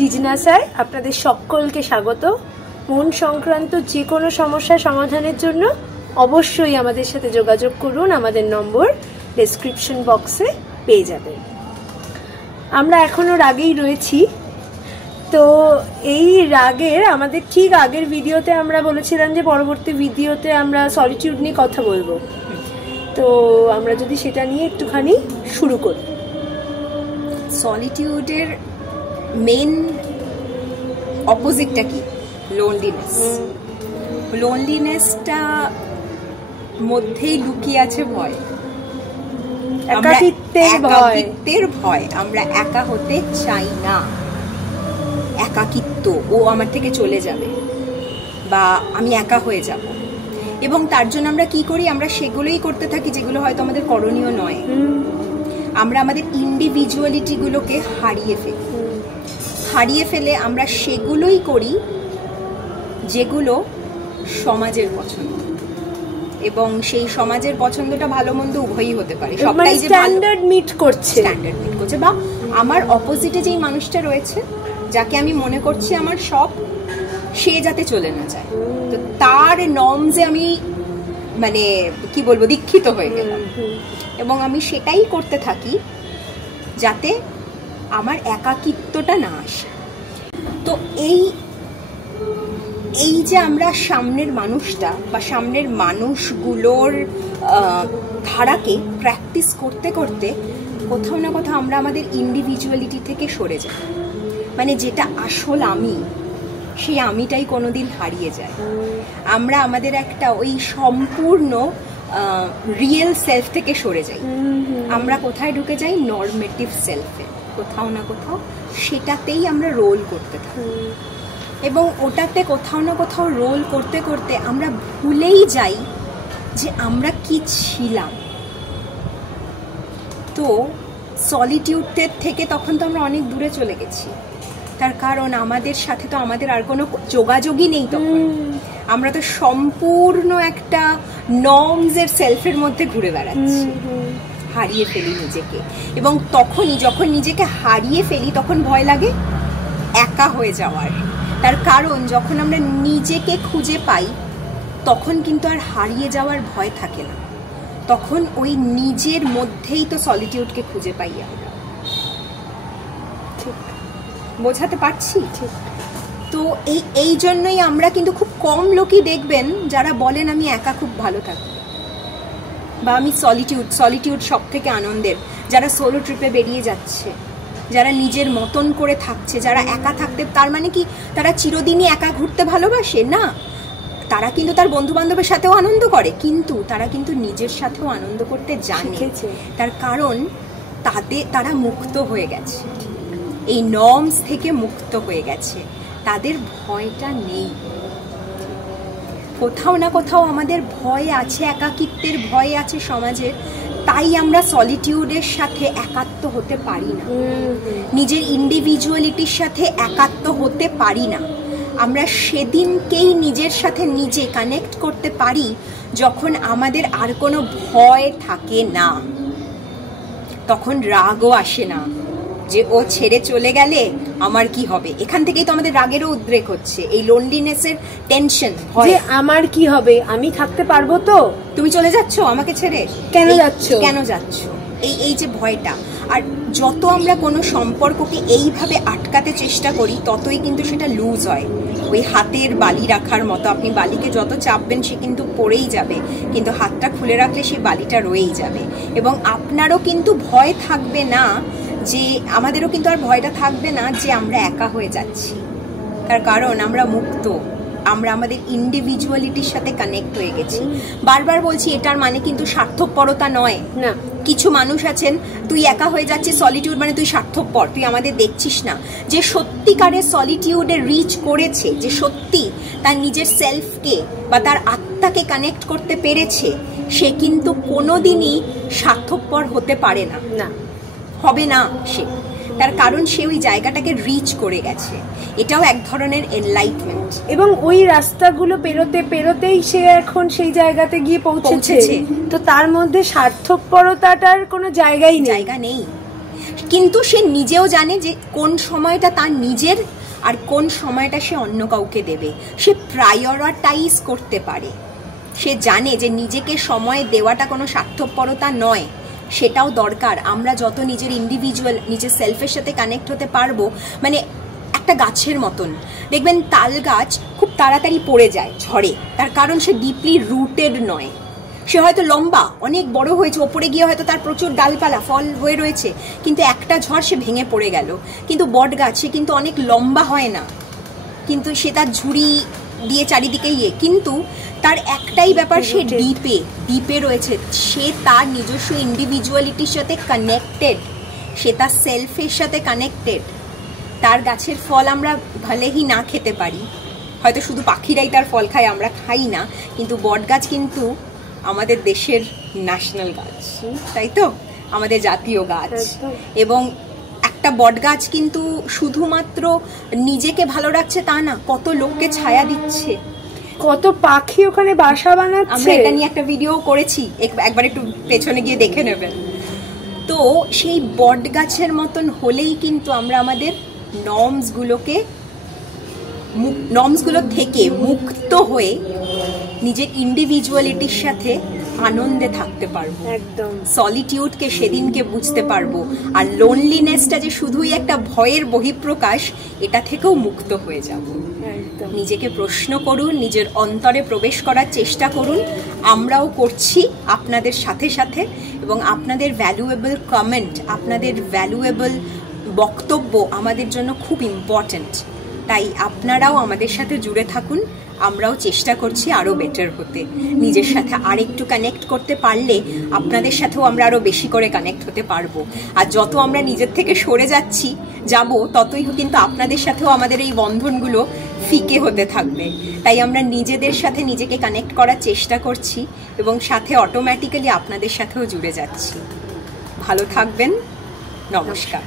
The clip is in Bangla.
জিজ্ঞাসায় আপনাদের সকলকে স্বাগত। মন সংক্রান্ত যে কোনো সমস্যা সমাধানের জন্য অবশ্যই আমাদের সাথে যোগাযোগ করুন। আমাদের নম্বর ডেসক্রিপশন বক্সে পেয়ে যাবেন। আমরা এখনো রাগেই রয়েছি। তো এই রাগের আমাদের ঠিক আগের ভিডিওতে আমরা বলেছিলাম যে পরবর্তী ভিডিওতে আমরা সলিটিউড নিয়ে কথা বলবো। তো আমরা যদি সেটা নিয়ে একটুখানি শুরু করি। সলিটিউডের মেন অপোজিটটা কি? লোনলিনেস। লোনলিনেসটা মধ্যেই লুকিয়ে আছে ভয়, একাকিত্বের ভয়। আমরা একা হতে চাই না। একাকিত্ব, ও আমার থেকে চলে যাবে বা আমি একা হয়ে যাব, এবং তার জন্য আমরা কি করি? আমরা সেগুলোই করতে থাকি যেগুলো হয়তো আমাদের করণীয় নয়। আমরা আমাদের ইন্ডিভিজুয়ালিটিগুলোকে হারিয়ে ফেলে আমরা সেগুলোই করি যেগুলো সমাজের পছন্দ, এবং সেই সমাজের পছন্দটা ভালো মন্দ উভয়ই হতে পারে। সবটাই যে স্ট্যান্ডার্ড মিট করছে, বা আমার অপোজিটে যেই মানুষটা রয়েছে, যাকে আমি মনে করছি আমার সব, সে যাতে চলে না যায়। তো তার নর্মসে আমি মানে কি বলবো, দীক্ষিত হয়ে গেলাম, এবং আমি সেটাই করতে থাকি যাতে আমার একাকিত্বটা না আসে। তো এই যে আমরা সামনের মানুষটা বা সামনের মানুষগুলোর ধারাকে প্র্যাকটিস করতে করতে কোথাও না কোথাও আমরা আমাদের ইন্ডিভিজুয়ালিটি থেকে সরে যাই। মানে যেটা আসল আমি, সেই আমিটাই কোনোদিন হারিয়ে যায়। আমরা আমাদের একটা ওই সম্পূর্ণ রিয়েল সেলফ থেকে সরে যাই। আমরা কোথায় ঢুকে যাই? নর্মেটিভ সেলফে, কোথাও না কোথাও সেটাতেই আমরা রোল করতে থাকি, এবং ওটাতে কোথাও না কোথাও রোল করতে করতে আমরা ভুলেই যাই যে আমরা কি ছিলাম। তো সলিটিউডের থেকে তখন তো আমরা অনেক দূরে চলে গেছি, তার কারণ আমাদের সাথে তো আমাদের আর কোনো যোগাযোগই নেই। তখন আমরা তো সম্পূর্ণ একটা নর্মসের সেলফের মধ্যে ঘুরে বেড়াচ্ছি, হারিয়ে ফেলি নিজেকে। এবং তখনই যখন নিজেকে হারিয়ে ফেলি তখন ভয় লাগে একা হয়ে যাওয়ার। তার কারণ যখন আমরা নিজেকে খুঁজে পাই তখন কিন্তু আর হারিয়ে যাওয়ার ভয় থাকে না, তখন ওই নিজের মধ্যেই তো সলিটিউডকে খুঁজে পাই আমরা। ঠিক বোঝাতে পারছি? ঠিক। তো এই জন্যই আমরা কিন্তু খুব কম লোকই দেখবেন যারা বলেন আমি একা খুব ভালো থাকি, বা আমি সলিটিউড সব থেকে আনন্দের। যারা সোলো ট্রিপে বেরিয়ে যাচ্ছে, যারা নিজের মতন করে থাকছে, যারা একা থাকতে, তার মানে কি তারা চিরদিনই একা ঘুরতে ভালোবাসে? না, তারা কিন্তু তার বন্ধু বান্ধবের সাথেও আনন্দ করে, কিন্তু তারা কিন্তু নিজের সাথেও আনন্দ করতে জানে। তার কারণ তারা মুক্ত হয়ে গেছে, এই নর্মস থেকে মুক্ত হয়ে গেছে, তাদের ভয়টা নেই। কোথাও না কোথাও আমাদের ভয় আছে, একাকিত্বের ভয় আছে সমাজের, তাই আমরা সলিটিউডের সাথে একাত্ম হতে পারি না, নিজের ইন্ডিভিজুয়ালিটির সাথে একাত্ম হতে পারি না। আমরা সেদিনকেই নিজের সাথে নিজে কানেক্ট করতে পারি যখন আমাদের আর কোনো ভয় থাকে না, তখন রাগও আসে না যে ও ছেড়ে চলে গেলে আমার কি হবে। এখান থেকেই তো আমাদের রাগেরও উদ্রেক হচ্ছে, এই লোনলিনেসের টেনশন, ভয়, আমার কি হবে, আমি থাকতে পারবো তো, তুমি চলে যাচ্ছ আমাকে ছেড়ে, কেন যাচ্ছ, এই যে ভয়টা। আর যত আমরা কোনো সম্পর্ককে এইভাবে আটকাতে চেষ্টা করি ততই কিন্তু সেটা লুজ হয়। ওই হাতের বালি রাখার মতো, আপনি বালিকে যত চাপবেন সে কিন্তু পড়েই যাবে, কিন্তু হাতটা খুলে রাখলে সেই বালিটা রয়েই যাবে। এবং আপনারও কিন্তু ভয় থাকবে না, যে আমাদেরও কিন্তু আর ভয়টা থাকবে না যে আমরা একা হয়ে যাচ্ছি, তার কারণ আমরা মুক্ত, আমরা আমাদের ইন্ডিভিজুয়ালিটির সাথে কানেক্ট হয়ে গেছি। বারবার বলছি, এটার মানে কিন্তু স্বার্থপরতা নয় না। কিছু মানুষ আছেন, তুই একা হয়ে যাচ্ছিস, সলিটিউড মানে তুই স্বার্থপর, তুই আমাদের দেখছিস না। যে সত্যিকারের সলিটিউডে রিচ করেছে, যে সত্যি তার নিজের সেলফকে বা তার আত্মাকে কানেক্ট করতে পেরেছে, সে কিন্তু কোনোদিনই স্বার্থপর হতে পারে না, হবে না সে। তার কারণ সে ওই জায়গাটাকে রিচ করে গেছে। এটাও এক ধরনের এনলাইটমেন্ট, এবং ওই রাস্তাগুলো পেরোতেই সে এখন সেই জায়গাতে গিয়ে পৌঁছেছে। তো তার মধ্যে স্বার্থপরতাটার কোনো জায়গা নেই। কিন্তু সে নিজেও জানে যে কোন সময়টা তার নিজের আর কোন সময়টা সে অন্য কাউকে দেবে। সে প্রায়োরিটাইজ করতে পারে, সে জানে যে নিজেকে সময় দেওয়াটা কোনো স্বার্থপরতা নয়, সেটাও দরকার। আমরা যত নিজের ইন্ডিভিজুয়াল, নিজের সেলফের সাথে কানেক্ট হতে পারবো, মানে একটা গাছের মতন দেখবেন তাল গাছ খুব তাড়াতাড়ি পড়ে যায় ঝড়ে, তার কারণ সে ডিপলি রুটেড নয়। সে হয়তো লম্বা, অনেক বড় হয়েছে, ওপরে গিয়ে হয়তো তার প্রচুর ডালপালা ফল হয়ে রয়েছে, কিন্তু একটা ঝড় সে ভেঙে পড়ে গেল। কিন্তু বট গাছ সে কিন্তু অনেক লম্বা হয় না, কিন্তু সে তার ঝুড়ি দিয়ে চারিদিকে কিন্তু তার একটাই ব্যাপার, সে ডিপে রয়েছে। সে তার নিজস্ব ইন্ডিভিজুয়ালিটির সাথে কানেক্টেড, সে তার সেলফের সাথে কানেক্টেড। তার গাছের ফল আমরা ভালেই না খেতে পারি, হয়তো শুধু পাখিরাই তার ফল খায়, আমরা খাই না, কিন্তু বট গাছ কিন্তু আমাদের দেশের ন্যাশনাল গাছ, তাই তো, আমাদের জাতীয় গাছ। এবং একটা বট গাছ কিন্তু শুধুমাত্র নিজেকে ভালো রাখছে তা না, কত লোককে ছায়া দিচ্ছে, কত পাখি ওখানে বাসা বানাচ্ছে। আমরা এটা নিয়ে একটা ভিডিও করেছি, একবার একটু পেছনে গিয়ে দেখে নেবেন। তো সেই বট গাছের মতন হলেই কিন্তু আমরা আমাদের নর্মসগুলো থেকে মুক্ত হয়ে নিজের ইন্ডিভিজুয়ালিটির সাথে আনন্দে থাকতে পারবো, একদম সলিটিউডকে সেদিনকে বুঝতে পারবো, আর লোনলিনেসটা যে শুধুই একটা ভয়ের বহিঃপ্রকাশ, এটা থেকেও মুক্ত হয়ে যাব। নিজেকে প্রশ্ন করুন, নিজের অন্তরে প্রবেশ করার চেষ্টা করুন, আমরাও করছি আপনাদের সাথে সাথে। এবং আপনাদের ভ্যালুয়েবল কমেন্ট, আপনাদের ভ্যালুয়েবল বক্তব্য আমাদের জন্য খুব ইম্পর্ট্যান্ট। তাই আপনারাও আমাদের সাথে জুড়ে থাকুন, আমরাও চেষ্টা করছি আরও বেটার হতে, নিজের সাথে আরেকটু কানেক্ট করতে পারলে আপনাদের সাথেও আমরা আরও বেশি করে কানেক্ট হতে পারবো। আর যত আমরা নিজের থেকে সরে যাব ততই কিন্তু আপনাদের সাথেও আমাদের এই বন্ধনগুলো ফিকে হতে থাকবে। তাই আমরা নিজেদের সাথে নিজেকে কানেক্ট করার চেষ্টা করছি এবং সাথে অটোমেটিক্যালি আপনাদের সাথেও জুড়ে যাচ্ছি। ভালো থাকবেন, নমস্কার।